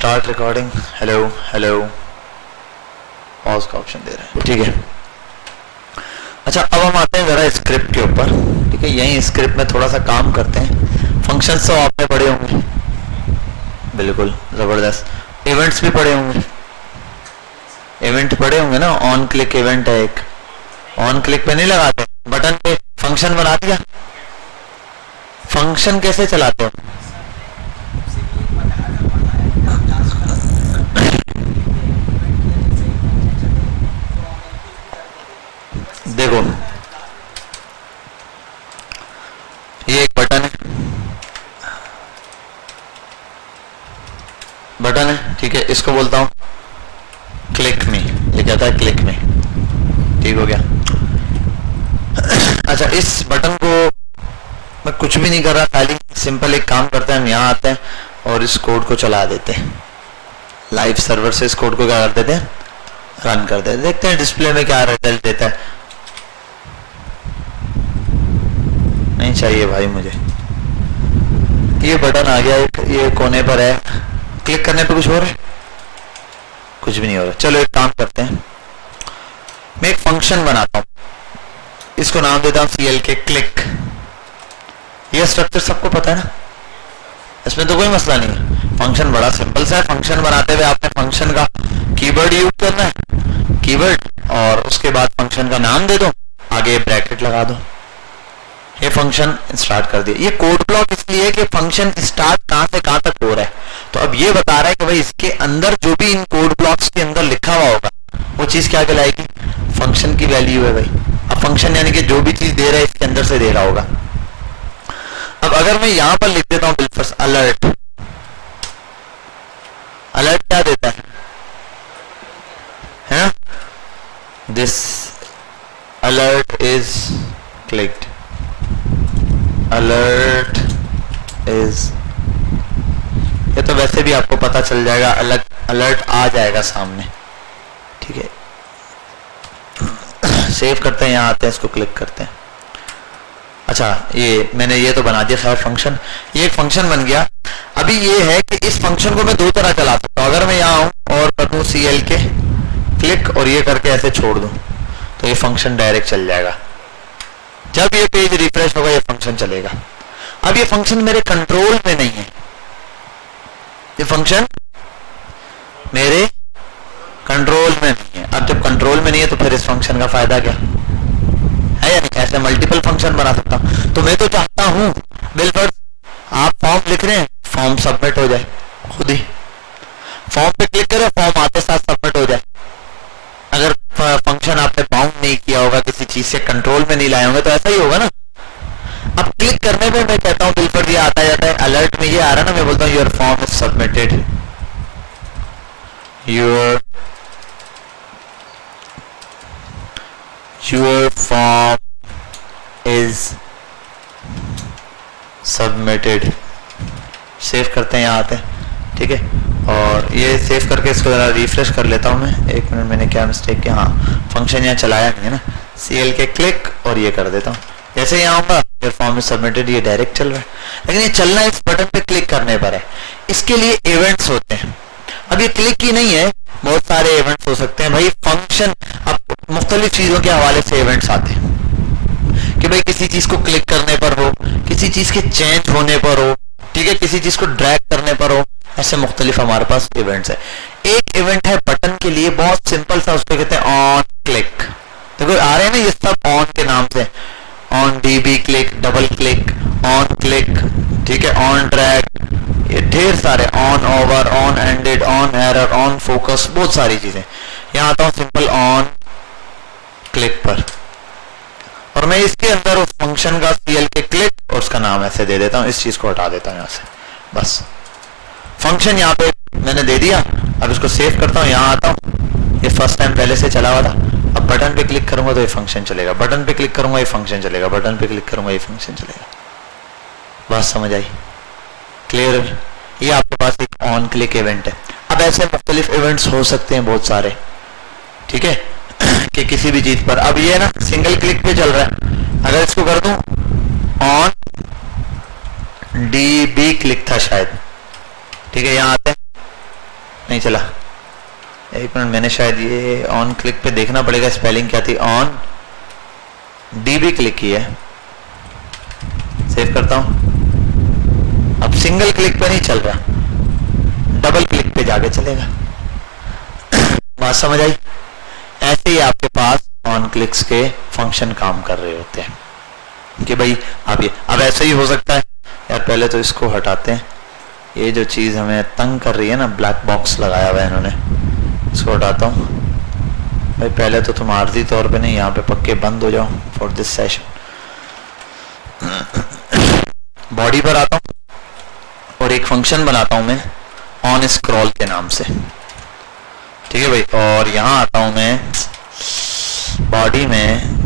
Start recording. Hello hello, pause का option दे रहे हैं, ठीक है। अच्छा, अब हम आते हैं जरा स्क्रिप्ट के ऊपर, ठीक है। यही स्क्रिप्ट में थोड़ा सा काम करते हैं। फंक्शंस तो आपने पढ़े होंगे, बिल्कुल ज़बरदस्त। इवेंट्स भी पढ़े होंगे, इवेंट पढ़े होंगे ना। ऑन क्लिक इवेंट है एक, ऑन क्लिक पे नहीं लगाते, बटन पे फंक्शन बना दिया। फंक्शन कैसे चलाते हो? देखो, ये एक बटन है, बटन है, ठीक है। इसको बोलता हूं क्लिक मी, ये कहता है क्लिक मी, ठीक हो गया। अच्छा, इस बटन को मैं कुछ भी नहीं कर रहा, खाली सिंपल एक काम करते हैं, हम यहाँ आते हैं और इस कोड को चला देते हैं। लाइव सर्वर से इस कोड को क्या कर देते हैं, रन कर देते हैं। देखते हैं डिस्प्ले में क्या रिजल्ट देता है। नहीं चाहिए भाई मुझे, ये बटन आ गया एक, ये कोने पर है, क्लिक करने पे कुछ हो रहा है? कुछ भी नहीं हो रहा। चलो एक काम करते हैं, मैं एक फंक्शन बनाता हूं, इसको नाम देता हूं CL के क्लिक। ये स्ट्रक्चर सबको पता है ना, इसमें तो कोई मसला नहीं है। फंक्शन बड़ा सिंपल सा है। फंक्शन बनाते हुए आपने फंक्शन का कीवर्ड यूज करना है, कीवर्ड, और उसके बाद फंक्शन का नाम दे दो, आगे ब्रैकेट लगा दो। ये फंक्शन स्टार्ट कर दिया। ये कोड ब्लॉक इसलिए कि फंक्शन स्टार्ट कहां से कहां तक हो रहा है, तो अब ये बता रहा है कि भाई इसके अंदर जो भी इन कोड ब्लॉक्स के अंदर लिखा हुआ होगा वो चीज क्या कहलाएगी, फंक्शन की वैल्यू है भाई। अब फंक्शन यानी कि जो भी चीज दे रहा है इसके अंदर से दे रहा होगा। अब अगर मैं यहां पर लिख देता हूं बिल्कुल अलर्ट, अलर्ट क्या देता है? This alert is clicked, alert is, ये तो वैसे भी आपको पता चल जाएगा, अलग अलर्ट आ जाएगा सामने, ठीक है। सेव करते हैं, यहाँ आते हैं, इसको क्लिक करते हैं। अच्छा, ये मैंने ये तो बना दिया खैर फंक्शन, ये एक फंक्शन बन गया। अभी ये है कि इस फंक्शन को मैं दो तरह चला सकता हूँ। अगर मैं यहाँ आऊँ और कर दूँ CL के क्लिक और ये करके ऐसे छोड़ दूँ तो ये फंक्शन डायरेक्ट चल जाएगा। जब ये पेज रिफ्रेश होगा ये फंक्शन चलेगा। अब ये फंक्शन मेरे कंट्रोल में नहीं है, ये फंक्शन मेरे कंट्रोल में नहीं है। अब जब कंट्रोल में नहीं है तो फिर इस फंक्शन का फायदा क्या है या नहीं? ऐसे मल्टीपल फंक्शन बना सकता हूं। तो मैं तो चाहता हूं बिल्कुल आप फॉर्म लिख रहे हैं, फॉर्म सबमिट हो जाए, खुद ही फॉर्म पे क्लिक करें, फॉर्म आते साथ सबमिट हो जाए। अगर फंक्शन आपने बाउंड नहीं किया होगा, किसी चीज से कंट्रोल में नहीं लाए होंगे तो ऐसा ही होगा ना। अब क्लिक करने में मैं कहता हूं बिल्कुल ये आता जाता है, अलर्ट में ये आ रहा है ना, मैं बोलता हूं your form is submitted, your form is submitted. Save करते हैं, यहाँ आते हैं, ठीक है। और ये सेव करके इसको जरा रिफ्रेश कर लेता हूँ मैं। एक मिनट, मैंने क्या मिस्टेक किया, हाँ फंक्शन यहाँ चलाया नहीं है ना। CL के क्लिक और ये कर देता हूँ। जैसे यहाँ आऊंगा योर फॉर्म इज सबमिटेड, ये डायरेक्ट चल रहा है, लेकिन ये चलना इस बटन पे क्लिक करने पर है। इसके लिए इवेंट्स होते हैं। अब ये क्लिक ही नहीं है, बहुत सारे इवेंट्स हो सकते हैं भाई। फंक्शन अब मुख्तलिफ चीजों के हवाले से इवेंट्स आते हैं कि भाई किसी चीज को क्लिक करने पर हो, किसी चीज के चेंज होने पर हो, ठीक है, किसी चीज को ड्रैग करने पर हो, ऐसे मुख्तलिफ हमारे पास इवेंट्स है। एक इवेंट है बटन के लिए, बहुत सिंपल सा, उसको कहते हैं ऑन क्लिक। देखो आ रहे हैं ना ये सब ऑन के नाम से, on DB click, double click, on click, ठीक है, ऑन ड्रैग, ये ढेर सारे, on over, on ended, on error, on focus, बहुत सारी चीजें। यहाँ आता हूँ सिंपल ऑन क्लिक पर, और मैं इसके अंदर उस फंक्शन का CL के क्लिक और उसका नाम ऐसे दे देता हूँ। इस चीज को हटा देता हूँ यहाँ से, बस फंक्शन यहाँ पे मैंने दे दिया। अब इसको सेव करता हूँ, यहाँ आता हूँ, ये फर्स्ट टाइम पहले से चला हुआ था। अब बटन पे क्लिक करूंगा तो ये फंक्शन चलेगा, बटन पे क्लिक करूंगा ये फंक्शन चलेगा, बटन पे क्लिक करूंगा ये फंक्शन चलेगा। बात समझ आई? क्लियर? ये आपके पास एक ऑन क्लिक इवेंट है। अब ऐसे मुख्तलिफ इवेंट्स हो सकते हैं बहुत सारे, ठीक है, कि किसी भी चीज पर। अब ये ना सिंगल क्लिक पे चल रहा है, अगर इसको कर दूं ऑन DB क्लिक था शायद, ठीक है, यहाँ आते हैं, नहीं चला, एक मिनट, मैंने शायद ये ऑन क्लिक पे देखना पड़ेगा स्पेलिंग क्या थी, ऑन डीबी क्लिक की है। सेव करता हूं, अब सिंगल क्लिक पे नहीं चल रहा, डबल क्लिक पे जाके चलेगा। बात समझ आई? ऐसे ही आपके पास ऑन क्लिक्स के फंक्शन काम कर रहे होते हैं कि भाई आप ये, अब ऐसे ही हो सकता है यार, पहले तो इसको हटाते हैं, ये जो चीज हमें तंग कर रही है ना, ब्लैक बॉक्स लगाया हुआ है इन्होंने, इसको हटाता हूँ। भाई पहले तो तुम आर्जी तौर पे नहीं, यहाँ पे पक्के बंद हो जाओ फॉर दिस सेशन। बॉडी पर आता हूँ और एक फंक्शन बनाता हूं मैं ऑन स्क्रॉल के नाम से, ठीक है भाई। और यहां आता हूं मैं बॉडी में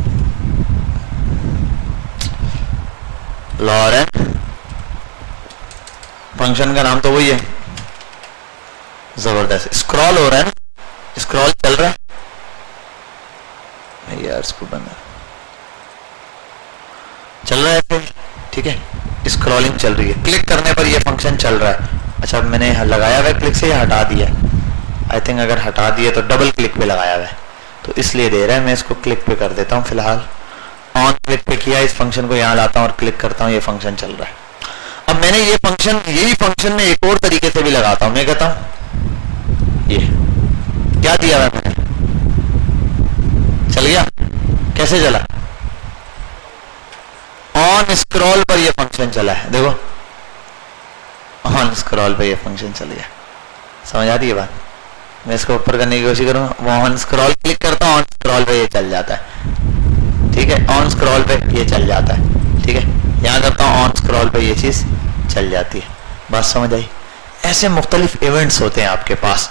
लॉरेन, फंक्शन का नाम तो वही है, जबरदस्त। स्क्रॉल हो रहा है ना, स्क्रॉल चल रहा है यार, इसको बंद चल रहा है फिर, ठीक है, स्क्रॉलिंग चल रही है, क्लिक करने पर ये फंक्शन चल रहा है। अच्छा मैंने लगाया हुआ क्लिक से, हटा दिया, आई थिंक अगर हटा दिया तो डबल क्लिक पे लगाया हुआ है, तो इसलिए दे रहा है। मैं इसको क्लिक पे कर देता हूँ फिलहाल, ऑन क्लिक पे किया, इस फंक्शन को यहाँ लाता हूँ और क्लिक करता हूँ, ये फंक्शन चल रहा है। अब मैंने ये फंक्शन, यही फंक्शन में एक और तरीके से भी लगाता हूँ, मैं कहता हूँ ये क्या दिया हुआ मैंने, चल गया, कैसे चला, ऑन स्क्रॉल पर ये फंक्शन चला है, देखो ऑन स्क्रॉल पे ये फंक्शन चल गया। समझ आ रही है बात? मैं इसको ऊपर करने की कोशिश करूंगा, वो ऑन स्क्रॉल क्लिक करता हूँ, ऑन स्क्रॉल पे ये चल जाता है, ठीक है, ऑन स्क्रॉल पे ये चल जाता है, ठीक है, यहाँ करता हूँ ऑन स्क्रॉल पे ये चीज चल जाती है। बात समझ आई? ऐसे मुख्तलिफ इवेंट्स होते हैं आपके पास।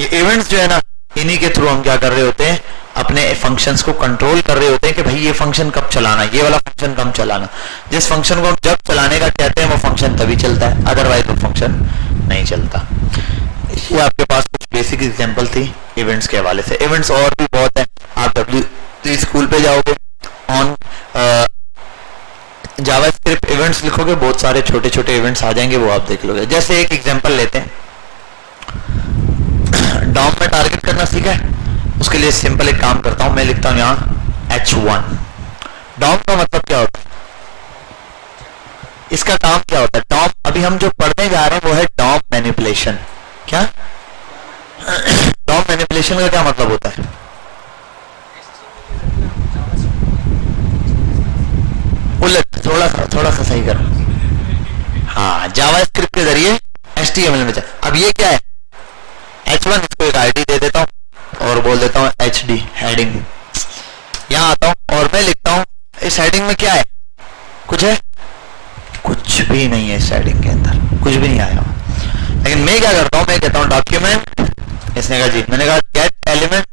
ये इवेंट्स जो है ना, इन्हीं के थ्रू हम क्या कर रहे होते हैं, अपने फंक्शंस को कंट्रोल कर रहे होते हैं कि भाई ये फंक्शन कब चलाना, ये वाला फंक्शन कब चलाना। जिस फंक्शन को हम जब चलाने का कहते हैं वो फंक्शन तभी चलता है, अदरवाइज वो फंक्शन नहीं चलता। ये आपके पास कुछ बेसिक एग्जांपल थी इवेंट्स के हवाले से। इवेंट्स और भी बहुत है, आप W3 स्कूल पे जाओगे, ऑन जावास्क्रिप्ट इवेंट्स लिखोगे, बहुत सारे छोटे छोटे इवेंट्स आ जाएंगे, वो आप देख लोगे। जैसे एक एग्जांपल लेते हैं, डॉम में टारगेट करना सीखा है, उसके लिए सिंपल एक काम करता हूं, मैं लिखता हूं यहां H1। डॉम का मतलब क्या होता है, इसका काम क्या होता है, डॉम अभी हम जो पढ़ने जा रहे हैं वो है डॉम मैनिपुलेशन। क्या डॉम मैनिपुलेशन का क्या मतलब होता है? उलट, थोड़ा सा सही करो। हाँ, जावास्क्रिप्ट के जरिए HTML में। अब ये क्या है, H1, इसको एक ID दे देता हूं और बोल देता हूं HD हेडिंग। यहां आता हूं और मैं लिखता हूं, इस हेडिंग में क्या है, कुछ है? कुछ भी नहीं है इस हेडिंग के अंदर, कुछ भी नहीं आया। लेकिन मैं क्या करता हूं, मैं कहता हूं डॉक्यूमेंट, इसने कहा जी, मैंने कहा gate element,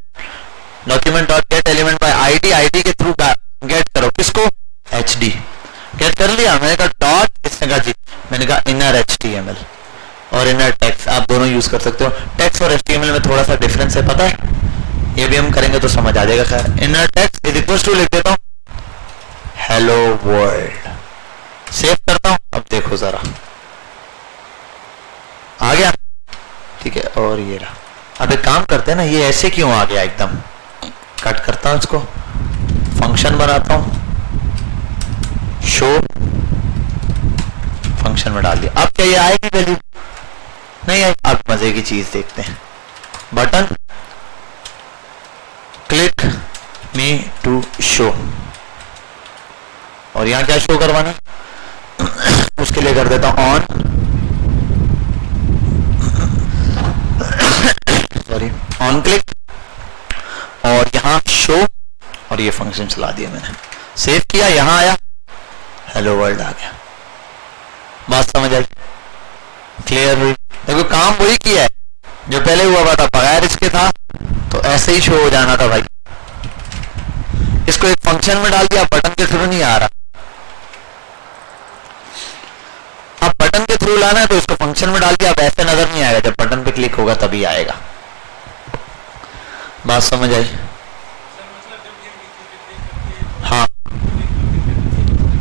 document dot get element bye ID, ID के थ्रू गेट करो किसको, HD। गेट कर लिया, मैंने कहा डॉट, इसने कहा जी, मैंने कहा इनर HTML और इनर टेक्स्ट, आप दोनों यूज कर सकते हो। टेक्स्ट और HTML में थोड़ा सा डिफरेंस है, पता है, ये भी हम करेंगे तो समझ आ जाएगा। खैर, inner text is equal to लिख देता हूं हेलो वर्ल्ड, सेव करता हूं। अब देखो जरा, आ गया, ठीक है, और ये रहा। अब एक काम करते हैं ना, ये ऐसे क्यों आ गया, एकदम कट करता हूं इसको, फंक्शन बनाता हूं, शो, फंक्शन में डाल दिया। अब क्या ये आएगी वैल्यू? नहीं आई। अब मजे की चीज देखते हैं, button click me to show, और यहां क्या शो करवाना, उसके लिए कर देता हूं ऑन, सॉरी, ऑन क्लिक, और यहां शो, और ये फंक्शन चला दिया मैंने, सेव किया, यहां आया, हेलो वर्ल्ड आ गया। बात समझ आई? क्लियर हुई? देखो काम वही किया है जो पहले हुआ हुआ था, बगैर इसके था तो ऐसे ही शो हो जाना था भाई। इसको एक फंक्शन में डाल दिया, बटन के थ्रू नहीं आ रहा। अब बटन के थ्रू लाना है तो इसको फंक्शन में डाल दिया, अब ऐसे नजर नहीं आएगा, जब बटन पे क्लिक होगा तभी आएगा। बात समझ आई? हाँ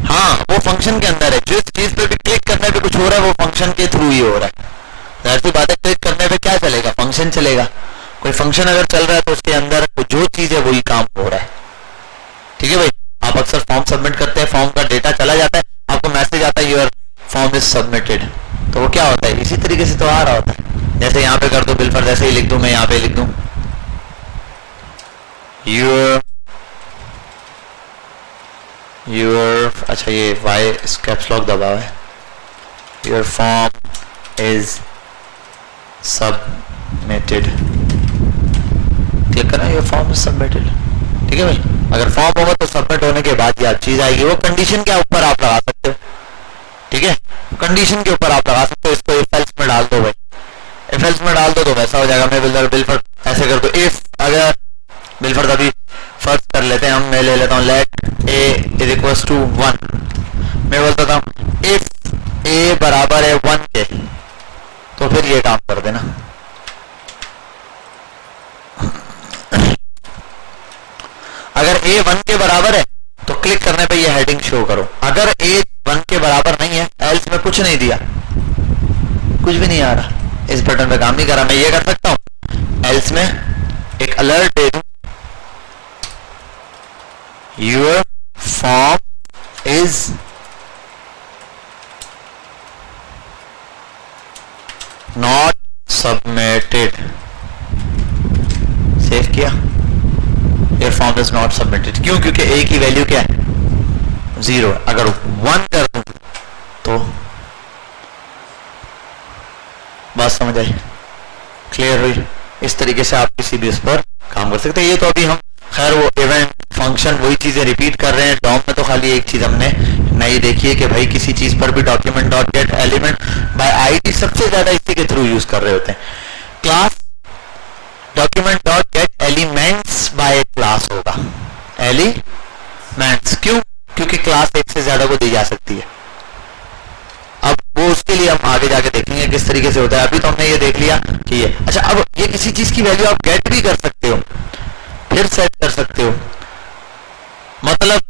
हाँ, वो फंक्शन के अंदर है, जिस चीज पे भी क्लिक करने पे कुछ हो रहा है वो फंक्शन के थ्रू ही हो रहा है। जाहिर सी बात है, क्लिक करने पे क्या चलेगा। कोई फंक्शन अगर चल रहा है तो उसके अंदर जो चीज है वही काम हो रहा है। ठीक है भाई, आप अक्सर फॉर्म सबमिट करते हैं, फॉर्म का डेटा चला जाता है, आपको मैसेज आता है योर फॉर्म इज सबमिटेड, तो वो क्या होता है, इसी तरीके से तो आ रहा होता है। जैसे यहाँ पे कर दो बिल फर्ज, ऐसे ही लिख दूं मैं, यहाँ पे लिख दूं योर अच्छा ये वाई कैप्स लॉक दबा है, your form is submitted, click करना योर फॉर्म इज सबमिटेड। ठीक है भाई, अगर फॉर्म होगा तो सबमिट होने के बाद ये चीज आएगी, वो कंडीशन के ऊपर आप लगा सकते हो। ठीक है, कंडीशन के ऊपर आप लगा सकते हो, इसको इफ एल्स में डाल दो भाई, इफ एल्स में डाल दो तो वैसा हो जाएगा। मैं बिल फर्ज ऐसे कर दो, इफ अगर बिल फर्ज अभी फर्ज कर लेते हैं हम, मैं ले लेता हूँ let a is equals to 1, मैं बोलता हूँ इफ ए बराबर है 1 के, तो फिर ये काम कर देना। अगर ए 1 के बराबर है तो क्लिक करने पे ये हेडिंग शो करो, अगर ए 1 के बराबर नहीं है, एल्स में कुछ नहीं दिया, कुछ भी नहीं आ रहा, इस बटन पे काम नहीं कर रहा, मैं ये कर सकता हूं एल्स में एक अलर्ट दे दूं, your form is not submitted, save किया, your form is not submitted. क्यों? क्योंकि ए की वैल्यू क्या है, 0। अगर 1 कर दूं तो बात समझ आई, क्लियर हुई। इस तरीके से आप किसी भी उस पर काम कर सकते हैं। ये तो अभी हम खैर वो इवेंट फंक्शन वही चीजें रिपीट कर रहे हैं। डॉम में तो खाली एक चीज हमने नई देखी है कि भाई किसी चीज पर भी document dot get element by ID सबसे ज्यादा इसी के थ्रू यूज कर रहे होते हैं। Class document dot gate elements bye class होगा, एलिमेंट्स, क्यों? क्योंकि क्लास एक से ज्यादा को दी जा सकती है। अब वो उसके लिए हम आगे जाके देखेंगे किस तरीके से होता है। अभी तो हमने ये देख लिया कि ये अच्छा, अब ये किसी चीज की वैल्यू आप गेट भी कर सकते हो, फिर सेट कर सकते हो, मतलब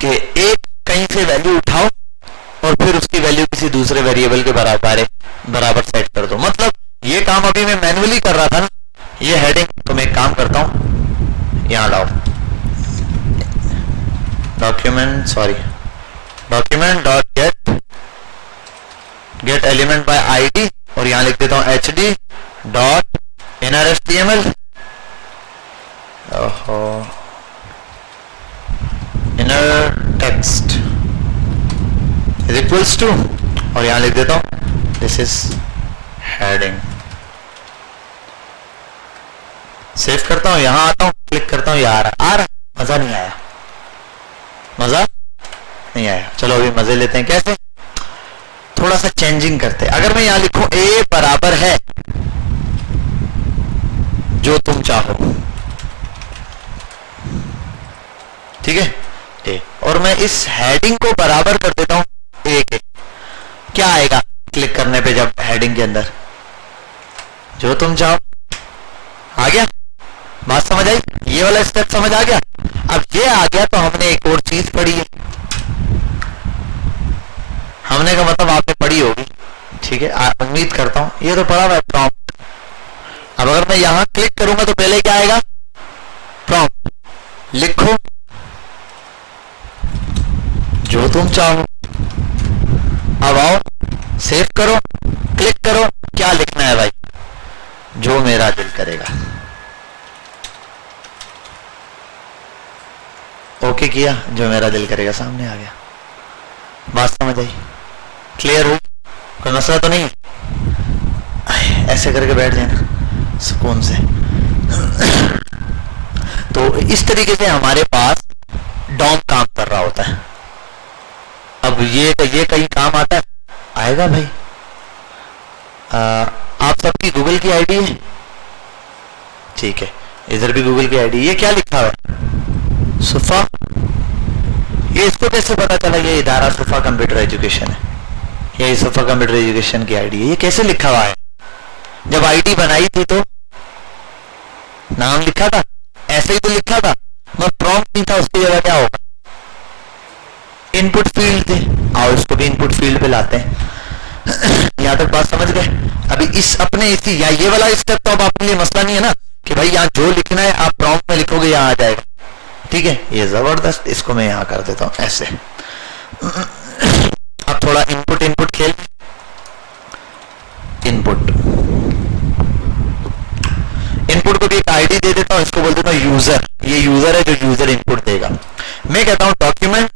कि एक कहीं से वैल्यू उठाओ और फिर उसकी वैल्यू किसी दूसरे वेरिएबल के बराबर सेट कर दो। मतलब ये काम अभी मैं मैन्युअली कर रहा था ना, ये हेडिंग, तो मैं एक काम करता हूं, यहां लाओ document dot get element by ID, और यहां लिख देता हूं HD dot inner HTML, inner text is equals to, और यहां लिख देता हूं दिस इज हेडिंग। सेव करता हूं, यहां आता हूं, क्लिक करता हूं, ये आ रहा, मजा नहीं आया, मजा नहीं आया। चलो अभी मजे लेते हैं, कैसे, थोड़ा सा चेंजिंग करते हैं। अगर मैं यहां लिखूं ए बराबर है जो तुम चाहो, ठीक है, ए, और मैं इस हेडिंग को बराबर कर देता हूं ए के, क्या आएगा क्लिक करने पे जब हेडिंग के अंदर जो तुम चाहो, आ गया, बात समझ आई, ये वाला स्टेप समझ आ गया। अब ये आ गया तो हमने एक और चीज पढ़ी है, हमने का मतलब आपने पढ़ी होगी, ठीक है, उम्मीद करता हूं, ये तो पढ़ा हुआ है प्रॉम्प्ट। अब अगर मैं यहां क्लिक करूंगा तो पहले क्या आएगा, प्रॉम्प्ट, लिखो जो तुम चाहो, अब आओ सेव करो, क्लिक करो, क्या लिखना है भाई, जो मेरा दिल करेगा, ओके किया, जो मेरा दिल करेगा सामने आ गया, बात समझ आई, क्लियर हुई, कोई मसला तो नहीं है, ऐसे करके बैठ जाना सुकून से। तो इस तरीके से हमारे पास डॉम काम कर रहा होता है। अब ये कहीं काम आता है, आएगा भाई, आप सबकी गूगल की आईडी है, ठीक है, इधर भी गूगल की आईडी, ये क्या लिखा हुआ है, सुफा, ये इसको कैसे पता चला ये इदारा सुफा कंप्यूटर एजुकेशन है, ये सुफा कंप्यूटर एजुकेशन की आईडी है, ये कैसे लिखा हुआ है, जब आईडी बनाई थी तो नाम लिखा था, ऐसे ही तो लिखा था, मगर प्रॉम्प्ट नहीं था, उसकी जगह क्या होगा, इनपुट फील्ड थे। आओ इसको भी इनपुट फील्ड पे लाते हैं, यहाँ तक बात समझ गए? अभी इस अपने इसी या ये वाला स्टेप तो अब आपके लिए मसला नहीं है ना कि भाई यहाँ जो लिखना है आप प्रॉम्प्ट में लिखोगे यहाँ आ जाएगा, ठीक है? ये जबरदस्त, इसको मैं यहाँ कर देता हूँ ऐसे। अब थोड़ा इनपुट इनपुट खेल, इनपुट इनपुट को भी एक आईडी दे देता हूँ, इसको बोल देता हूँ यूजर। ये यूजर है जो यूजर इनपुट देगा। मैं कहता हूँ document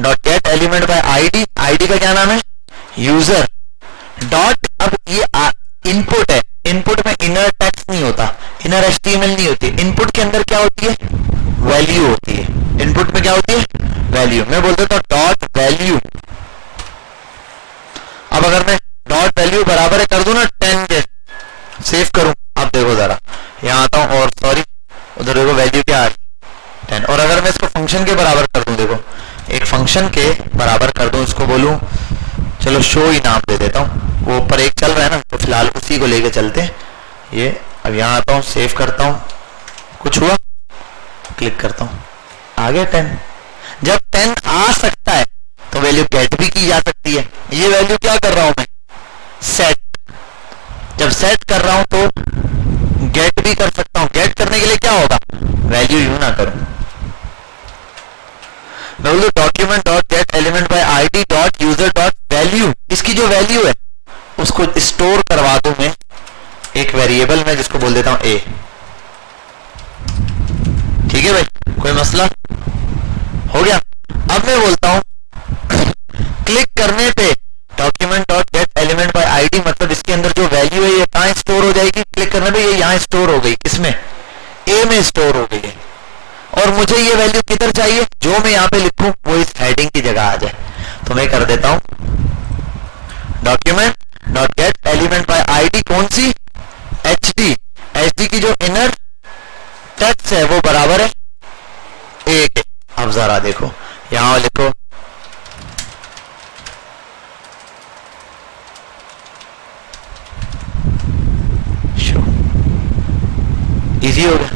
dot get element by ID, ID का क्या नाम है? यूजर डॉट, अब ये इनपुट है, इनपुट में इनर टेक्स्ट नहीं होता, इनर एचटीएमएल नहीं होती, इनपुट के अंदर क्या होती है? वैल्यू होती है। इनपुट में क्या होती है? वैल्यू। मैं बोल देता हूँ डॉट वैल्यू। अब अगर मैं डॉट वैल्यू बराबर है कर दूं ना 10 के, सेव करूं, आप देखो जरा, यहां आता हूं और सॉरी उधर देखो वैल्यू क्या आ रही, 10। और अगर मैं इसको फंक्शन के बराबर कर दूं, देखो एक फंक्शन के बराबर कर दूं, इसको बोलूं चलो शो ही नाम दे देता हूं, वो ऊपर एक चल रहा है ना, तो फिलहाल उसी को लेके चलते हैं। ये अब यहां आता हूं, सेव करता हूं, कुछ हुआ, क्लिक करता हूं, आ गया 10। जब 10 आ सकता है तो वैल्यू गेट भी की जा सकती है। ये वैल्यू क्या कर रहा हूं मैं? सेट। जब सेट कर रहा हूं तो गेट भी कर सकता हूं। गेट करने के लिए क्या होगा? वैल्यू यूं ना करूं, मैं बोलूं document dot get element by ID dot user dot value. इसकी जो वैल्यू है उसको स्टोर करवा दूं मैं एक वेरिएबल में, जिसको बोल देता हूं ए। ठीक है भाई, कोई मसला हो गया? अब मैं बोलता हूं क्लिक करने पे document dot get element by ID, मतलब इसके अंदर जो वैल्यू है ये कहां स्टोर हो जाएगी? क्लिक करने पे ये यहां स्टोर हो गई, किसमें? ए में स्टोर हो गई है। और मुझे ये वैल्यू किधर चाहिए? जो मैं यहां पे लिखूं वो इस हेडिंग की जगह आ जाए। तो मैं कर देता हूं document dot get element by ID, कौन सी? एचडी। एचडी की जो इनर टेक्स्ट है वो बराबर है ए के। अब जरा देखो, यहां लिखो इजी हो गया,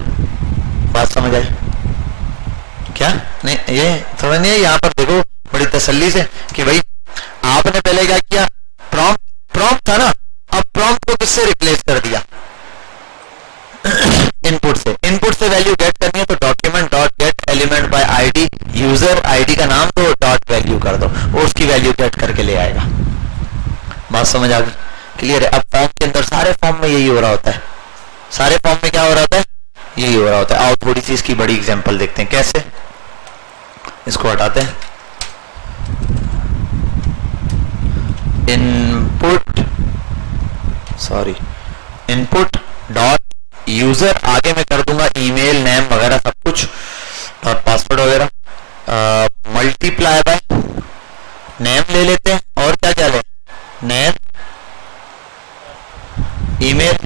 बात समझ आई क्या? नहीं, ये समझ नहीं है। यहां पर देखो बड़ी तसल्ली से कि भाई आपने पहले क्या किया? प्रॉम्प्ट था ना, अब प्रॉम्प्ट को किससे रिप्लेस कर दिया? इनपुट से। इनपुट से वैल्यू गेट करनी है तो document dot get element by ID, user ID का नाम दो, डॉट वैल्यू कर दो, और उसकी वैल्यू गेट करके ले आएगा। बात समझ आ गई? क्लियर है? अब फॉर्म के अंदर सारे फॉर्म में यही हो रहा होता है, सारे फॉर्म में क्या हो रहा होता है? यही हो रहा होता है। आओ थोड़ी सी इसकी बड़ी एग्जांपल देखते हैं कैसे। इसको हटाते हैं, इनपुट डॉट यूजर, आगे मैं कर दूंगा ईमेल नेम वगैरह सब कुछ, डॉट पासवर्ड वगैरह, मल्टीप्लाई बाय नेम ले लेते हैं, और क्या क्या ले? नेम, ईमेल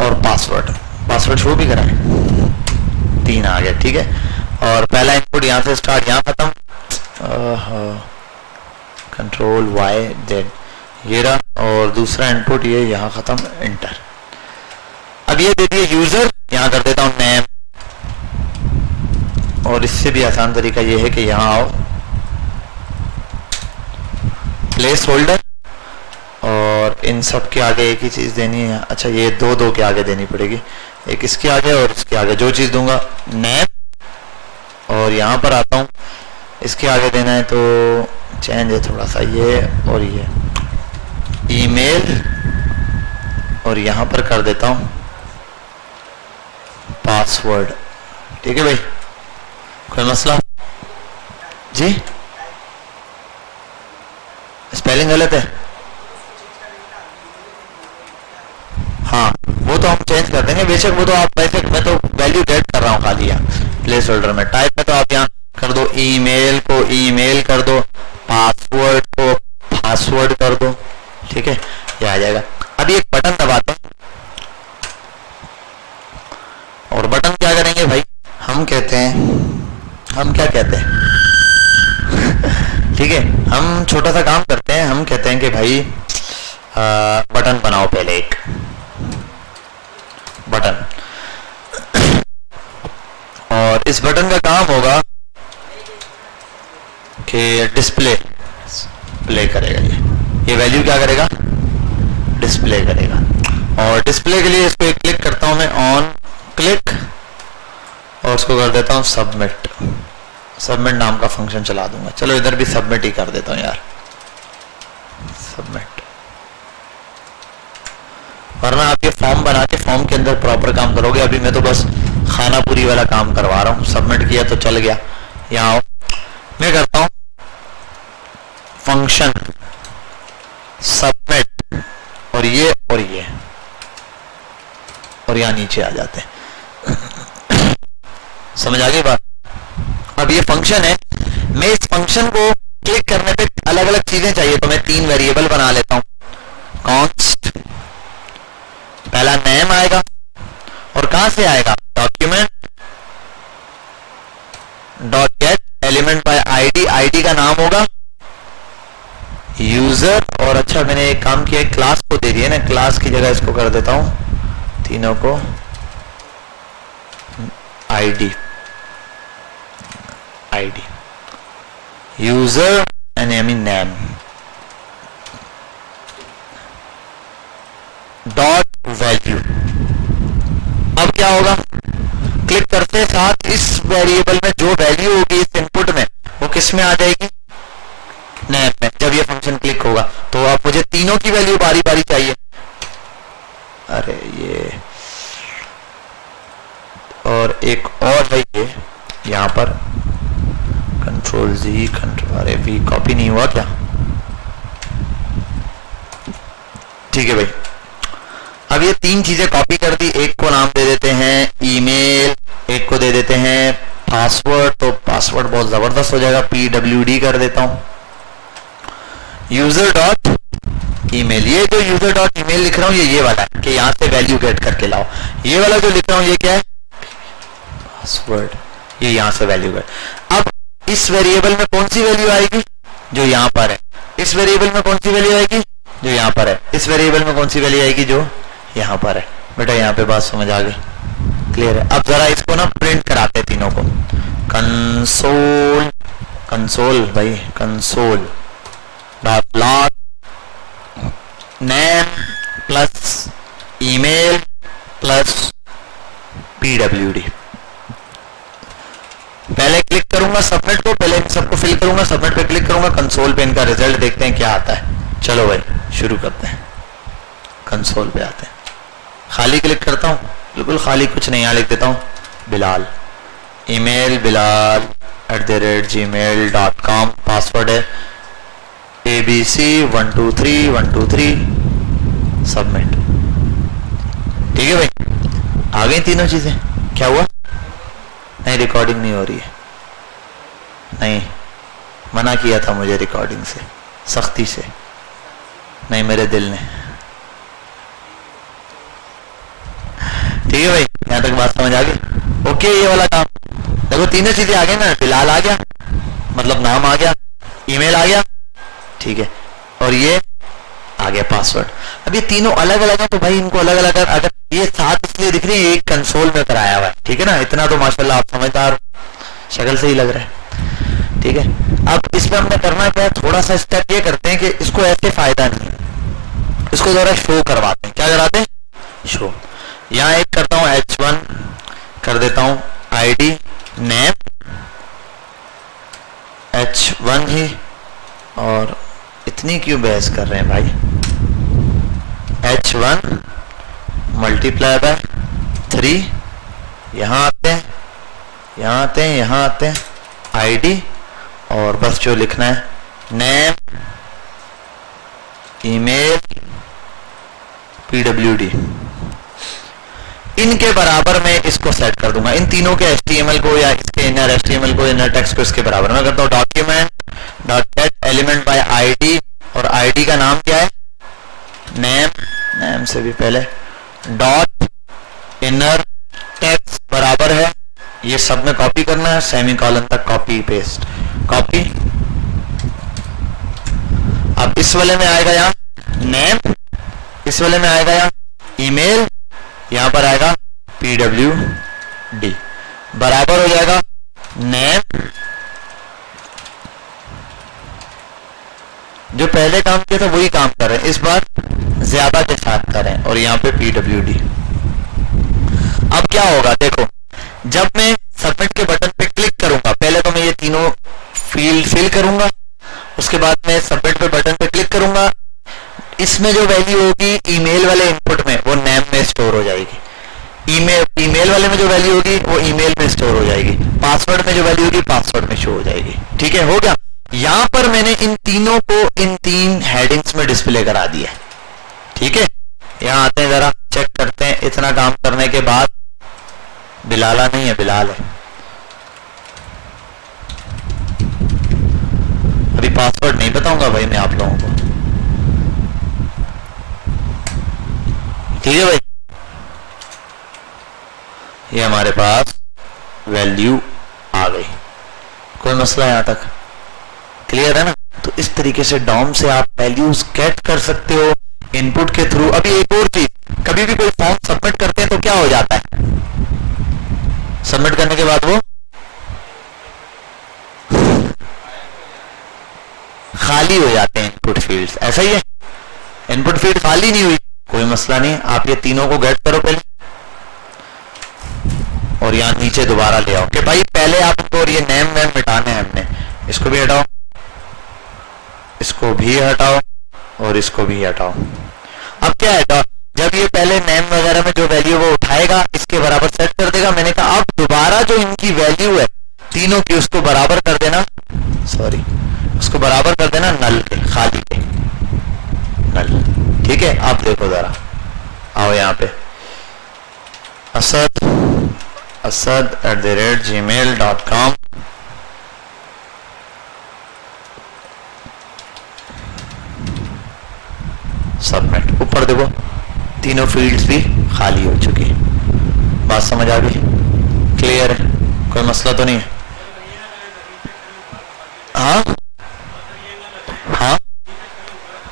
और पासवर्ड शो भी कराएं, 3 आ गया। ठीक है, और पहला इनपुट यहां से स्टार्ट, यहां खत्म, कंट्रोल वाई जेड ये रहा, और दूसरा इनपुट ये यहां खत्म, एंटर। अब ये दे दिए यूजर, यहां कर देता हूं नेम, और इससे भी आसान तरीका ये है कि यहां आओ, प्लेस होल्डर, और इन सब के आगे एक ही चीज देनी है। अच्छा, ये दो के आगे देनी पड़ेगी, एक इसके आगे और इसके आगे। जो चीज दूंगा नेम, और यहां पर आता हूं, इसके आगे देना है तो चेंज है थोड़ा सा, ये और ये ईमेल, और यहां पर कर देता हूं पासवर्ड। ठीक है भाई, कोई मसला? जी स्पेलिंग गलत है? हाँ, वो तो हम चेंज कर देंगे बेशक, वो तो आप वैसे, मैं तो वैल्यू गेट कर रहा हूँ खाली यहाँ प्लेस होल्डर में। टाइप में तो आप यहाँ कर दो ईमेल को ईमेल कर दो, पासवर्ड को पासवर्ड कर दो। ठीक है, ये आ जाएगा। अभी एक बटन दबाते हैं, और बटन क्या करेंगे भाई? हम कहते हैं, हम क्या कहते हैं? ठीक है, हम छोटा सा काम करते हैं, हम कहते हैं कि भाई बटन बनाओ, पहले एक बटन, और इस बटन का काम होगा कि डिस्प्ले प्ले करेगा ये। ये वैल्यू क्या करेगा, डिस्प्ले करेगा। और डिस्प्ले के लिए इसको एक क्लिक करता हूं मैं, ऑन क्लिक, और उसको कर देता हूं सबमिट। सबमिट नाम का फंक्शन चला दूंगा। चलो इधर भी सबमिट ही कर देता हूं यार, सबमिट। वरना आप ये फॉर्म बना के फॉर्म के अंदर प्रॉपर काम करोगे। अभी मैं तो बस खाना पूरी वाला काम करवा रहा हूं। सबमिट किया तो चल गया। यहाँ आओ, मैं करता हूं फंक्शन सबमिट, और ये और यहाँ नीचे आ जाते हैं। समझ आ गई बात? अब ये फंक्शन है, मैं इस फंक्शन को क्लिक करने पे अलग अलग चीजें चाहिए, तो मैं 3 वेरिएबल बना लेता हूं। कॉन्स्ट, पहला नेम आएगा, और कहां से आएगा, document dot get element by ID, ID का नाम होगा यूजर। और अच्छा मैंने एक काम किया, क्लास को दे दिया ना, क्लास की जगह इसको कर देता हूं तीनों को ID, ID user and I mean name dot value. अब क्या होगा, क्लिक करते साथ इस वेरिएबल में जो वैल्यू होगी इस इनपुट में, वो किस में आ जाएगी, नेम में। जब ये फंक्शन क्लिक होगा तो अब मुझे तीनों की वैल्यू बारी बारी चाहिए। अरे ये और एक और है, ये यहां पर कंट्रोल जी, कंट्रोल, अरे वी कॉपी नहीं हुआ क्या, ठीक है भाई। अब ये 3 चीजें कॉपी कर दी, एक को नाम दे देते हैं ईमेल, एक को दे देते हैं पासवर्ड, तो पासवर्ड बहुत जबरदस्त हो जाएगा, PWD कर देता हूं। यूजर डॉट ईमेल, ये जो यूजर डॉट ईमेल लिख रहा हूं ये वाला है कि यहां से वैल्यू गेट करके लाओ। ये वाला जो लिख रहा हूं ये क्या है, पासवर्ड, ये यहां से वैल्यू गेट। अब इस वेरिएबल में कौन सी वैल्यू आएगी, जो यहां पर है। इस वेरिएबल में कौन सी वैल्यू आएगी, जो यहां पर है। इस वेरिएबल में कौन सी वैल्यू आएगी, जो यहां पर है। बेटा यहां पे बात समझ आ गई, क्लियर है। अब जरा इसको ना प्रिंट कराते हैं तीनों को। कंसोल, कंसोल भाई, console dot log name plus email plus PWD। पहले क्लिक करूंगा सबमिट को, पहले इन सबको फिल करूंगा, सबमिट पे क्लिक करूंगा, कंसोल पे इनका रिजल्ट देखते हैं क्या आता है। चलो भाई शुरू करते हैं, कंसोल पे आते हैं। खाली क्लिक करता हूं, बिल्कुल खाली कुछ नहीं, यहां लिख देता हूं Bilal, email Bilal @gmail.com, password है ABC123 सबमिट। ठीक है भाई, आ गई तीनों चीजें। क्या हुआ, नहीं रिकॉर्डिंग नहीं हो रही है, नहीं मना किया था मुझे रिकॉर्डिंग से, सख्ती से, नहीं मेरे दिल ने। ठीक है भाई, यहां तक बात समझ आ गई। ओके, ये वाला काम देखो, तीनों चीजें आ गई ना, बिलाल आ गया मतलब नाम आ गया, ईमेल आ गया, ठीक है, और ये आ गया पासवर्ड। अब ये तीनों अलग अलग है तो भाई इनको अलग अलग, अगर ये साथ इसलिए दिख रही है, एक कंसोल में कराया हुआ है, ठीक है ना, इतना तो माशाल्लाह आप समझदार, शक्ल से ही लग रहा है। ठीक है, अब इसमें हमने करना क्या है, थोड़ा सा स्टेप ये करते हैं कि इसको ऐसे फायदा नहीं, इसको जरा शो करवाते हैं। क्या कराते हैं, शो। यहाँ एक करता हूँ H1, कर देता हूँ ID नेम H1 ही, और इतनी क्यों बहस कर रहे हैं भाई, H1 मल्टीप्लाई बाय 3, यहाँ आते हैं, यहाँ आते हैं, यहाँ आते हैं, ID, और बस जो लिखना है नेम ईमेल PWD, इनके बराबर में इसको सेट कर दूंगा, इन तीनों के HTML को या इसके इनर HTML को, इनर टेक्स्ट को इसके बराबर में करता हूँ। Document dot get element bye ID, और ID का नाम क्या है, नेम, नेम से भी पहले डॉट इनर टेक्स्ट बराबर है, ये सब में कॉपी करना है, सेमीकोलन तक कॉपी पेस्ट, कॉपी। अब इस वाले में आएगा यहाँ नेम, इस वाले में आएगा यहाँ ईमेल, यहां पर आएगा PWD, बराबर हो जाएगा नेम जो पहले काम किया था वही काम कर रहे हैं, इस बार ज्यादा के साथ कर रहे हैं। और यहाँ पे PWD। अब क्या होगा देखो, जब मैं सबमिट के बटन पे क्लिक करूंगा, पहले तो मैं ये तीनों फील्ड फिल करूंगा, उसके बाद मैं सबमिट पे बटन पे क्लिक करूंगा, इसमें जो वैल्यू होगी ईमेल वाले इनपुट में वो नेम में स्टोर हो जाएगी, ईमेल वाले में जो वैल्यू होगी वो ईमेल में स्टोर हो जाएगी, पासवर्ड में जो वैल्यू होगी पासवर्ड में शो हो जाएगी। ठीक है, हो गया। यहां पर मैंने इन तीनों को इन 3 हेडिंग्स में डिस्प्ले करा दिया। ठीक है, यहां आते हैं, जरा चेक करते हैं। इतना काम करने के बाद बिलाला नहीं है, बिलाल है। अभी पासवर्ड नहीं बताऊंगा भाई मैं आप लोगों को। ठीक है भाई, ये हमारे पास वैल्यू आ गई, कोई मसला यहां तक क्लियर है ना? तो इस तरीके से डॉम से आप वैल्यूज गेट कर सकते हो इनपुट के थ्रू। अभी एक और चीज, कभी भी कोई फॉर्म सबमिट करते हैं तो क्या हो जाता है, सबमिट करने के बाद वो खाली हो जाते हैं इनपुट फील्ड्स, ऐसा ही है। इनपुट फील्ड खाली नहीं हुई, कोई मसला नहीं, आप ये तीनों को गेट करो पहले और यहां नीचे दोबारा ले आओ कि भाई पहले आपको, और ये नेम वेम मिटाने हैं हमने, इसको भी हटाओ, इसको भी हटाओ और इसको भी हटाओ। अब क्या है, जब ये पहले नेम वगैरह में जो वैल्यू वो उठाएगा इसके बराबर सेट कर देगा। मैंने कहा अब दोबारा जो इनकी वैल्यू है तीनों की, उसको बराबर कर देना, सॉरी उसको बराबर कर देना नल के, खाली के नल। ठीक है, आप देखो जरा, आओ यहाँ पे asad@gmail.com, सबमिट। ऊपर देखो तीनों फील्ड्स भी खाली हो चुकी, बात समझ आ गई, क्लियर है, कोई मसला तो नहीं है? हाँ हाँ,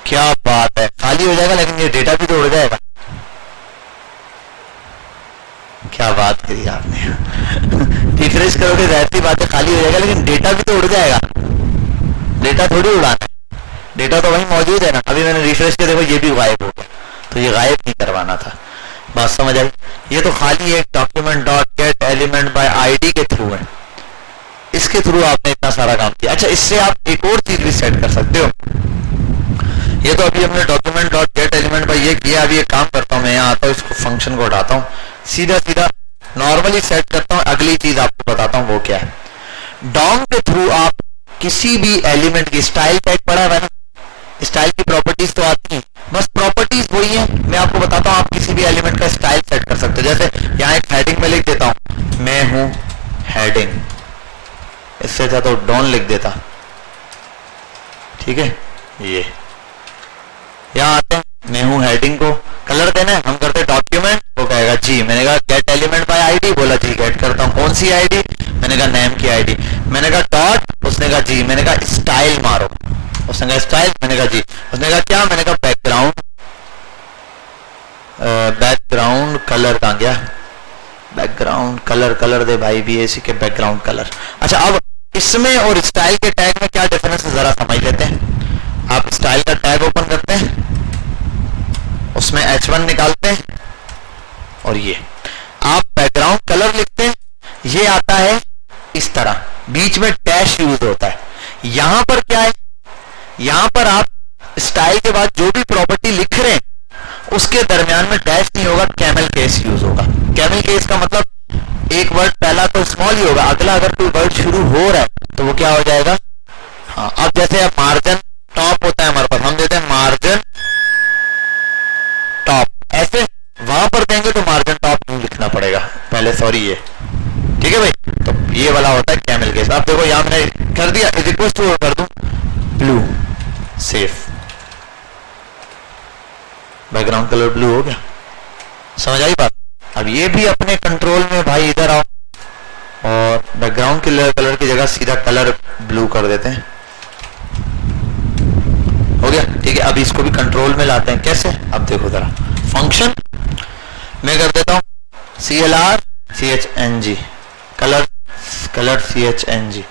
क्या बात है, खाली हो जाएगा लेकिन ये डेटा भी तो उड़ जाएगा। क्या बात करी आपने रिफ्रेश करोगे जाहिर सी बात है खाली हो जाएगा, लेकिन डेटा भी तो उड़ जाएगा। डेटा थोड़ी उड़ाना है, डेटा तो वही मौजूद है ना। अभी मैंने रिफ्रेश किया, देखो ये भी गायब हो गया, तो ये गायब नहीं करवाना था, बात समझ आई? ये तो खाली एक document dot get element by ID के थ्रू है, इसके थ्रू आपने इतना सारा काम किया। अच्छा, इससे आप एक और चीज भी सेट कर सकते हो। ये तो अभी हमने document dot get element bye ये किया। अभी एक काम करता हूँ, मैं यहाँ आता हूँ, इसको फंक्शन को हटाता हूँ, सीधा सीधा नॉर्मली सेट करता हूँ। अगली चीज आपको बताता हूँ वो क्या है। डॉम के थ्रू आप किसी भी एलिमेंट की स्टाइल टैग पड़ा हुआ है ना, स्टाइल की प्रॉपर्टीज तो आती है, बस प्रॉपर्टीज वही है। मैं आपको बताता हूँ, आप किसी भी एलिमेंट का स्टाइल सेट कर सकते हो। जैसे यहाँ एक हेडिंग में लिख देता हूँ, मैं हूं हेडिंग, इससे अच्छा तो डॉन लिख देता। ठीक है, ये यहाँ आते हैं, मैं हूं हेडिंग को कलर देना है, हम करते डॉक्यूमेंट, वो कहेगा जी। मैंने कहा गेट एलिमेंट बाय आईडी, बोला जी गेट करता हूँ। कौन सी आईडी? मैंने कहा नेम की आईडी। मैंने कहा डॉट, उसने कहा जी। मैंने कहा स्टाइल मारो, उसने कहा स्टाइल। मैंने कहा जी। उसने कहा क्या? मैंने कहा बैकग्राउंड, बैकग्राउंड कलर कहाँ गया? बैकग्राउंड कलर, कलर दे भाई BAC के बैकग्राउंड कलर। अच्छा, अब इसमें और स्टाइल के टैग में क्या डिफरेंस है जरा समझ लेते हैं। आप स्टाइल का टैग ओपन करते हैं, उसमें H1 निकालते हैं, और ये आप बैकग्राउंड कलर लिखते हैं, ये आता है इस तरह, बीच में डैश यूज होता है। यहां पर क्या है, यहां पर आप स्टाइल के बाद जो भी प्रॉपर्टी लिख रहे हैं उसके दरमियान में डैश नहीं होगा, कैमल केस यूज होगा। कैमल केस का मतलब एक वर्ड पहला तो स्मॉल ही होगा, अगला अगर कोई वर्ड शुरू हो रहा है तो वो क्या हो जाएगा? हाँ, अब जैसे मार्जिन टॉप होता है हमारे पास, हम देते हैं मार्जिन टॉप, ऐसे वहां पर देंगे तो मार्जिन टॉप नहीं लिखना पड़ेगा पहले, सॉरी ये। ठीक है भाई, तो ये वाला होता है कैमल केस। आप देखो यहां मैंने कर दिया इज इक्वल टू, कर दूं blue, safe, background colour blue हो गया। समझ आई बात? अब ये भी अपने कंट्रोल में भाई, इधर आओ और बैकग्राउंड कलर की जगह सीधा कलर ब्लू कर देते हैं, हो गया। ठीक है, अब इसको भी कंट्रोल में लाते हैं, कैसे? अब देखो जरा, फंक्शन मैं कर देता हूं CLR CHNG, colour CHNG,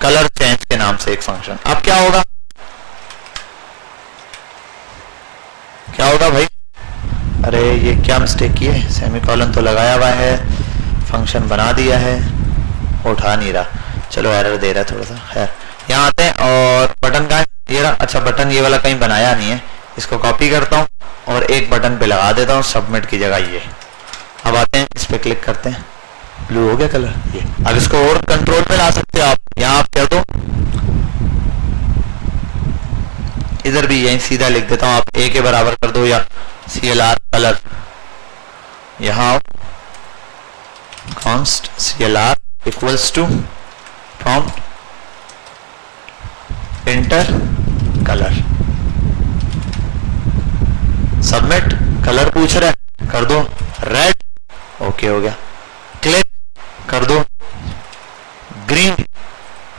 colour change के नाम से एक फंक्शन। अब क्या होगा, क्या होगा भाई? अरे ये क्या मिस्टेक की है, सेमीकोलन तो लगाया हुआ है, फंक्शन बना दिया है, उठा नहीं रहा, चलो एरर दे रहा है थोड़ा सा। खैर यहाँ आते हैं और बटन का ये रहा। अच्छा बटन ये वाला कहीं बनाया नहीं है, इसको कॉपी करता हूँ और एक बटन पे लगा देता हूँ सबमिट की जगह ये। अब आते हैं इस पे क्लिक करते हैं, ब्लू हो गया कलर ये। अब इसको और कंट्रोल में ला सकते हो आप, यहाँ आप कह दो इधर भी यही सीधा लिख देता हूँ, आप ए के बराबर कर दो या CLR कलर, यहाँ const CLR equals to prompt enter colour, submit. Colour पूछ रहा है, कर दो रेड, ओके हो गया। क्लिक कर दो ग्रीन,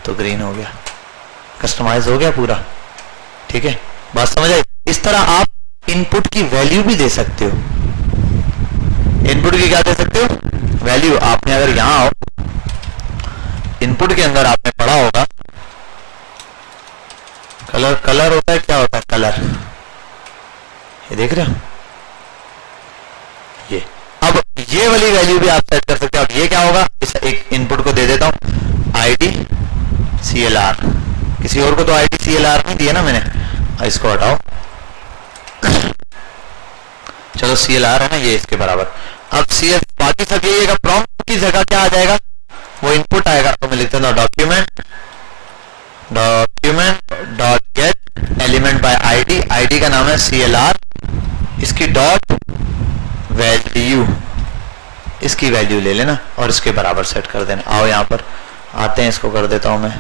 तो ग्रीन हो गया, कस्टमाइज हो गया पूरा। ठीक है, बात समझ आई? इस तरह आप इनपुट की वैल्यू भी दे सकते हो। इनपुट की क्या दे सकते हो? वैल्यू। आपने अगर यहां आओ, इनपुट के अंदर आपने पढ़ा होगा कलर, कलर होता है, क्या होता है कलर, ये देख रहे हो ये। अब ये वाली वैल्यू भी आप सेट कर सकते हो। अब ये क्या होगा, इस एक इनपुट को दे देता हूं ID CLR, किसी और को तो ID CLR नहीं दिया ना मैंने, इसको हटाओ चलो CLR है ना ये, इसके बराबर। अब CL बाकी सब यही है, प्रॉम्प्ट की जगह क्या आ जाएगा, वो इनपुट आएगा। तो मैं लिखता हूँ document dot get element bye ID, ID का नाम है CLR, इसकी डॉट वैल्यू, इसकी वैल्यू ले लेना और इसके बराबर सेट कर देना। आओ यहाँ पर आते हैं, इसको कर देता हूं मैं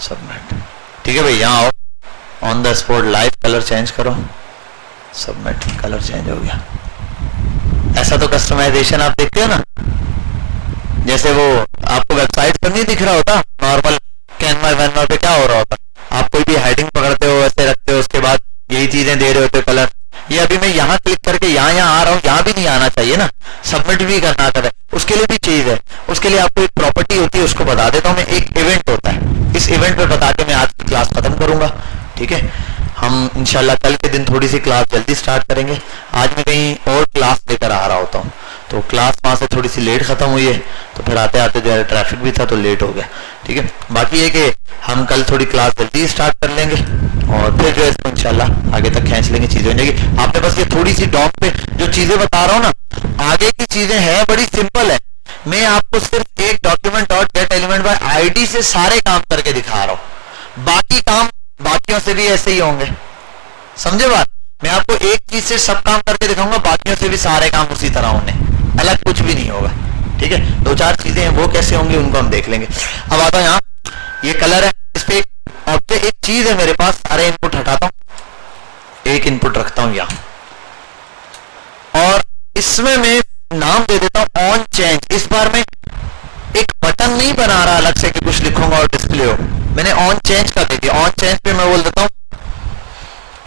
सबमिट। ठीक है भाई, यहाँ आओ, on the spot live colour change करो, सबमिट, कलर चेंज हो गया। ऐसा तो कस्टमाइजेशन आप देखते हो ना, जैसे वो आपको वेबसाइट पर नहीं दिख रहा होता, नॉर्मल कैनवा वैनवा पे क्या हो रहा होता, आप कोई भी हेडिंग पकड़ते हो, ऐसे रखते हो, उसके बाद यही चीजें दे रहे होते हो कलर। ये अभी मैं यहाँ क्लिक करके यहाँ आ रहा हूँ, यहाँ भी नहीं आना चाहिए ना, सबमिट भी करना है, उसके लिए भी चीज है। उसके लिए आपको एक प्रॉपर्टी होती है, उसको बता देता हूँ मैं, एक इवेंट होता है, इस इवेंट पे बता के मैं आज की क्लास खत्म करूंगा। ठीक है, हम इंशाल्लाह कल के दिन थोड़ी सी क्लास जल्दी स्टार्ट करेंगे। आज मैं कहीं और क्लास लेकर आ रहा होता हूँ, तो क्लास वहां से थोड़ी सी लेट खत्म हुई है, तो फिर आते आते जो है ट्रैफिक भी था तो लेट हो गया। ठीक है, बाकी ये कि हम कल थोड़ी क्लास जल्दी स्टार्ट कर लेंगे और फिर जो है इसको इंशाल्लाह आगे तक खींच लेंगे, चीजें हो जाएगी। आपने बस ये थोड़ी सी डॉम पे जो चीजें बता रहा हूँ ना, आगे की चीजें हैं बड़ी सिंपल है। मैं आपको सिर्फ एक document dot get element bye ID से सारे काम करके दिखा रहा हूँ, बाकी काम बाकियों से भी ऐसे ही होंगे, समझे बात? मैं आपको एक चीज से सब काम करके दिखाऊंगा, बाकियों से भी सारे काम उसी तरह होंगे, अलग कुछ भी नहीं होगा। ठीक है, दो चार चीजें हैं वो कैसे होंगी उनको हम देख लेंगे। अब आता है यहाँ, ये कलर है, इस पे एक ऑब्जेक्ट, एक चीज है मेरे पास, सारे इनपुट हटाता हूं, एक इनपुट रखता हूं यहाँ, और इसमें मैं नाम दे देता हूं ऑन चेंज। इस बार मैं एक बटन नहीं बना रहा अलग से कि कुछ लिखूंगा और डिस्प्ले हो, मैंने ऑन चेंज कर दी थी। ऑन चेंज पे मैं बोल देता हूं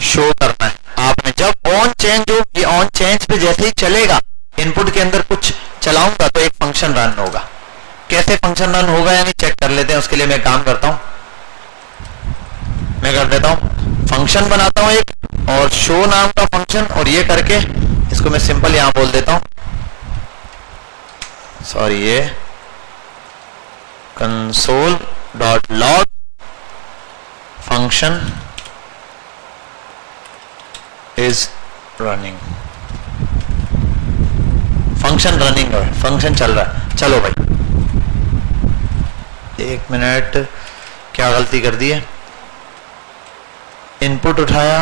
शो करना है। आपने जब ऑन चेंज हो, ये ऑन चेंज पे जैसे ही चलेगा, इनपुट के अंदर कुछ चलाऊंगा तो एक फंक्शन रन होगा। कैसे फंक्शन रन होगा यानी चेक कर लेते हैं। उसके लिए मैं काम करता हूं, मैं कर देता हूं फंक्शन बनाता हूं एक, और शो नाम का फंक्शन, और ये करके इसको मैं सिंपल यहां बोल देता हूं, सॉरी ये console dot log function is running. Function running है, फंक्शन चल रहा है। चलो भाई एक मिनट, क्या गलती कर दी है, इनपुट उठाया,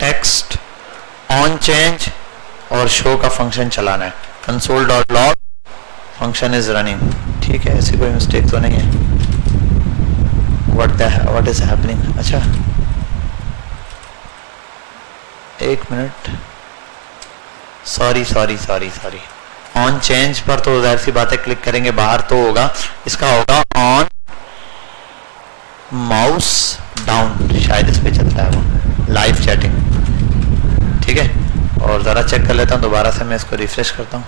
टेक्स्ट ऑन चेंज और शो का फंक्शन चलाना है, console dot log function is running. ठीक है, ऐसी कोई मिस्टेक तो नहीं है। What is happening? अच्छा एक minute, sorry sorry sorry sorry, on change पर तो जाहिर सी बात है क्लिक करेंगे बाहर तो होगा, इसका होगा ऑन माउस डाउन, शायद इस पे चलता है वो लाइव चैटिंग। ठीक है, और जरा चेक कर लेता हूं दोबारा से, मैं इसको रिफ्रेश करता हूं,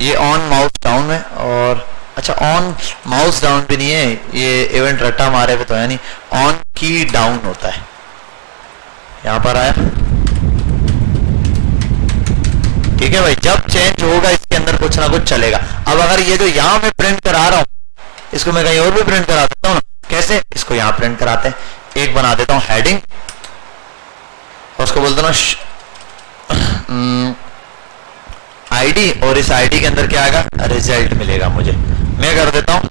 ये ऑन माउस डाउन है। और अच्छा अच्छा ऑन माउस डाउन भी नहीं है, ये इवेंट रट्टा मारे हुए तो है नहीं, ऑन की डाउन होता है। यहां पर आया, ठीक है भाई, जब चेंज होगा इसके अंदर कुछ ना कुछ चलेगा। अब अगर ये जो यहां मैं प्रिंट करा रहा हूं इसको मैं कहीं और भी प्रिंट करा सकता हूं ना, कैसे, इसको यहां प्रिंट कराते हैं, एक बना देता हूं हेडिंग और उसको बोलता हूं आईडी, और इस आईडी के अंदर क्या आएगा, रिजल्ट मिलेगा मुझे। मैं कर देता हूं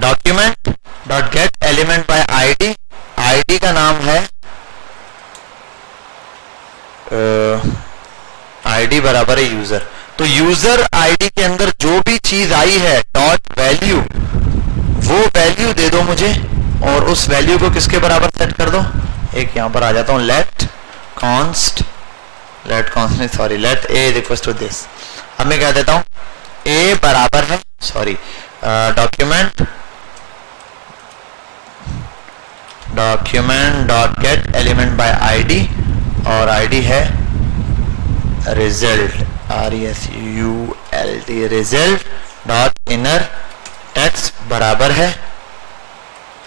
document dot get element by ID, ID का नाम है आईडी बराबर है यूजर, तो यूजर आईडी के अंदर जो भी चीज आई है डॉट वैल्यू, वो वैल्यू दे दो मुझे और उस वैल्यू को किसके बराबर सेट कर दो, एक यहां पर आ जाता हूं let const sorry let a equals to this. अब मैं कह देता हूं ए बराबर है sorry document dot get element by ID और आईडी है result RESULT result dot inner text बराबर है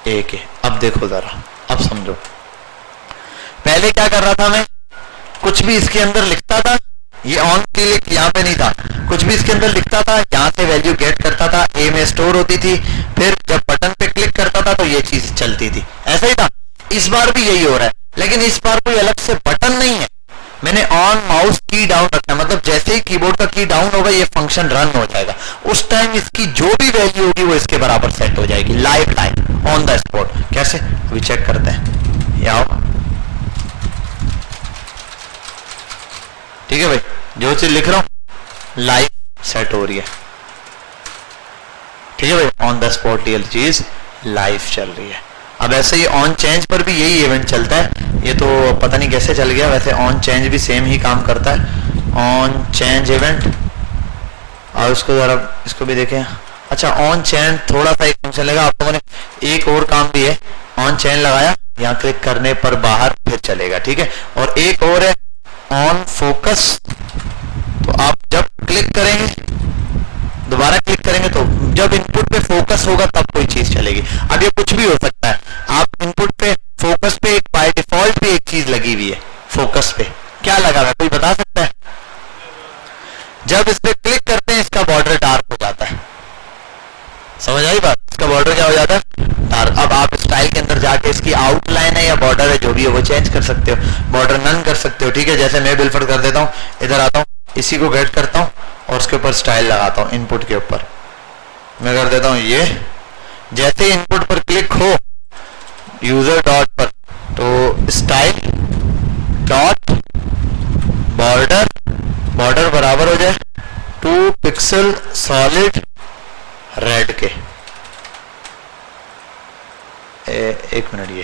ए के। अब देखो जरा, अब समझो, पहले क्या कर रहा था मैं, कुछ भी इसके अंदर लिखता था, ये ऑन क्लिक यहाँ पे नहीं था, कुछ भी इसके अंदर लिखता था, यहाँ से वैल्यू गेट करता था, ए में स्टोर होती थी, फिर जब बटन पे क्लिक करता था तो ये चीज चलती थी, ऐसा ही था। इस बार भी यही हो रहा है, लेकिन इस बार कोई अलग से बटन नहीं है, मैंने ऑन माउस की डाउन रखना है, मतलब जैसे ही कीबोर्ड का की डाउन होगा ये फंक्शन रन हो जाएगा, उस टाइम इसकी जो भी वैल्यू होगी वो इसके बराबर सेट हो जाएगी live time on the spot. कैसे, अभी चेक करते हैं, ये आओ, ठीक है भाई, जो चीज लिख रहा हूं लाइव सेट हो रही है, ठीक है भाई, ऑन द स्पॉट ये चीज लाइव चल रही है। अब ऐसे ही ऑन चेंज पर भी यही इवेंट चलता है, ये तो पता नहीं कैसे चल गया, वैसे ऑन चेंज भी सेम ही काम करता है, ऑन चेंज इवेंट, और उसको जरा इसको भी देखें। अच्छा ऑन चेंज थोड़ा सा एक फंक्शन लगा, आप लोगों ने एक और काम भी है, ऑन चेंज लगाया, यहाँ क्लिक करने पर बाहर फिर चलेगा, ठीक है, और एक और है ऑन फोकस, तो आप जब क्लिक करेंगे दोबारा क्लिक करेंगे तो जब इनपुट पे फोकस होगा तब कोई चीज चलेगी। अब ये कुछ भी हो सकता है, आप इनपुट पे फोकस पे एक बाय डिफॉल्ट भी एक चीज लगी हुई है, फोकस पे क्या लगा हुआ है कोई बता सकता है? जब इस पे क्लिक करते हैं इसका बॉर्डर डार्क हो जाता है, समझ आई बात, इसका बॉर्डर क्या हो जाता है डार्क। अब आप स्टाइल के अंदर जाके इसकी आउटलाइन है या बॉर्डर है जो भी है वो चेंज कर सकते हो, बॉर्डर नन कर सकते हो, ठीक है, जैसे मैं बिलफर कर देता हूँ, इधर आता हूँ, इसी को गेट करता हूँ और उसके ऊपर स्टाइल लगाता हूँ, इनपुट के ऊपर मैं कर देता हूँ ये, जैसे ही इनपुट पर क्लिक हो यूजर डॉट पर तो स्टाइल डॉट बॉर्डर, बॉर्डर बराबर हो जाए 2 पिक्सल सॉलिड रेड के, एक मिनट, ये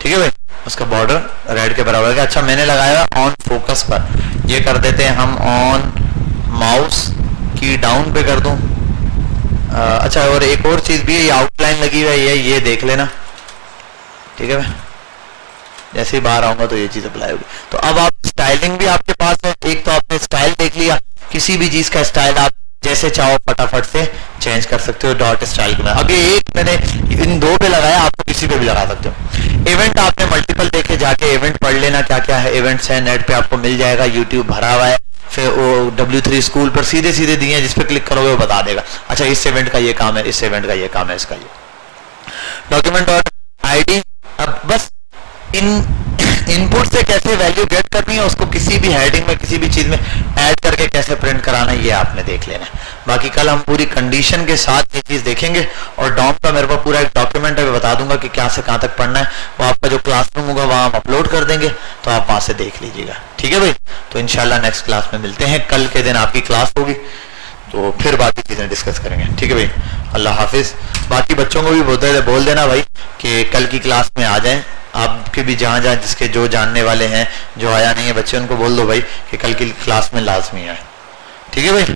ठीक है भाई, उसका बॉर्डर रेड के बराबर है। अच्छा मैंने लगाया ऑन फोकस पर, ये कर देते हैं हम ऑन माउस की डाउन पे कर दूं। अच्छा और एक और चीज भी है, ये आउटलाइन लगी हुई है, ये देख लेना, ठीक है भाई, जैसे ही बाहर आऊंगा तो ये चीज अप्लाई होगी। तो अब आप स्टाइलिंग भी आपके पास है, एक तो आपने स्टाइल देख लिया, किसी भी चीज का स्टाइल आप जैसे चाहो फटाफट से चेंज कर सकते हो डॉट स्टाइल के। अब ये एक मैंने इन दो पे लगाया, आपको किसी पे भी लगा सकते हो। इवेंट आपने मल्टीपल देखे, जाके इवेंट पढ़ लेना क्या क्या है, इवेंट्स है नेट पे आपको मिल जाएगा, यूट्यूब भरा हुआ है, फिर वो W3 स्कूल पर सीधे सीधे दिए हैं, जिस पे क्लिक करोगे वो बता देगा, अच्छा इस इवेंट का ये काम है, इस इवेंट का ये काम है, इसका ये डॉक्यूमेंट डॉट आईडी। अब बस इनपुट से कैसे वैल्यू गेट करनी है, उसको किसी भी हेडिंग में किसी भी चीज में ऐड करके कैसे प्रिंट कराना है, ये आपने देख लेना है। बाकी कल हम पूरी कंडीशन के साथ ये चीज देखेंगे, और डॉम का मेरे पास पूरा एक डॉक्यूमेंट है, मैं बता दूंगा कि क्या से कहां तक पढ़ना है, वो आपका जो क्लासरूम होगा वहां हम अपलोड कर देंगे, तो आप वहां से देख लीजिएगा, ठीक है भाई। तो इंशाल्लाह नेक्स्ट क्लास में मिलते हैं, कल के दिन आपकी क्लास होगी तो फिर बाकी चीजें डिस्कस करेंगे, ठीक है भाई। अल्लाह हाफिज। बाकी बच्चों को भी बोल देना भाई कि कल की क्लास में आ जाएं, आपके भी जहां जहां जिसके जो जानने वाले हैं, जो आया नहीं है बच्चे, उनको बोल दो भाई कि कल की क्लास में लाजमी आए, ठीक है भाई।